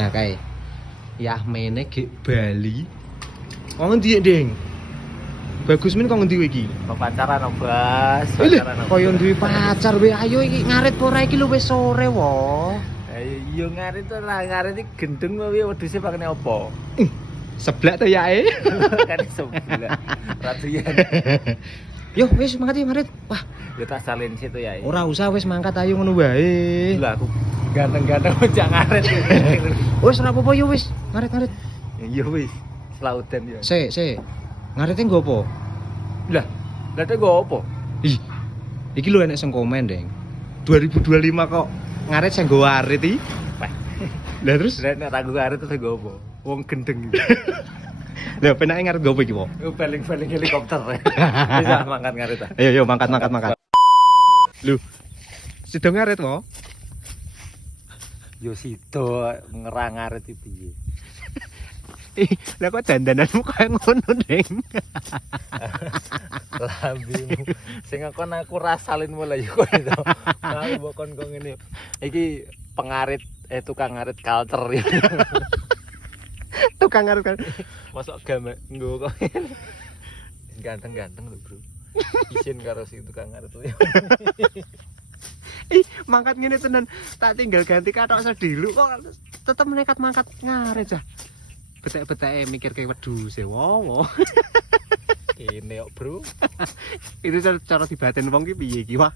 Nah, kae. Yahmene ge Bali. Kok ngendi, Ding? Bagus men kok ngendi kowe iki? Pacaran Bas. Koyo duwe pacar we. Ayo iki ngarit ora iki lho wis sore wo. Iya ngarit to lah, ngarit iki gendeng wae wedhuse pakne opo? Seblak to yae. Kan sebelah. Ratuyan. Yo wis mangkat ngarit. Wah, Ya tak salin situ ya. ora usah wis mangkat ayo ngono wae. Lah aku ganteng-ganteng ojak ngarit. Wis ora apa-apa yo wis. Ngarit. Iya wis. Selaudan ya. Sik. Ngarite nggo apa? Lah teh go opo? Ih. Iki lho enek sing komen, Deng. 2025 kok ngarit sing nggo arit iki. Lah terus Nek tak go ngarit terus go opo? Wong gendeng iki. lha penake ngarit nggo apa iki, Po? Paling helikopter. Bisa mangkat ngarit ta. Ayo mangkat. Lho. Sido ngarit, Po? Yo sido ngerang ngarit iki piye? Lah kok dandananmu kaya ngono, Deng. Lambimu sing kon aku rasalin mulai yo kok itu. Aku mbok kon ngene. Iki pengarit tukang ngarit culture ya. Tukang ngarit kan. Masuk game nggo kok. Ganteng-ganteng lho, Bro. Isin karo si tukang ngarit lho. Mangkat ngene tenan. Tak tinggal ganti kathok sedilu kok tetep nekat mangkat ngarit ah. Betek-beteke mikir ke wedhus e wowo. Kene kok, Bro. Itu cara dibaten wong ki piye iki, Wah?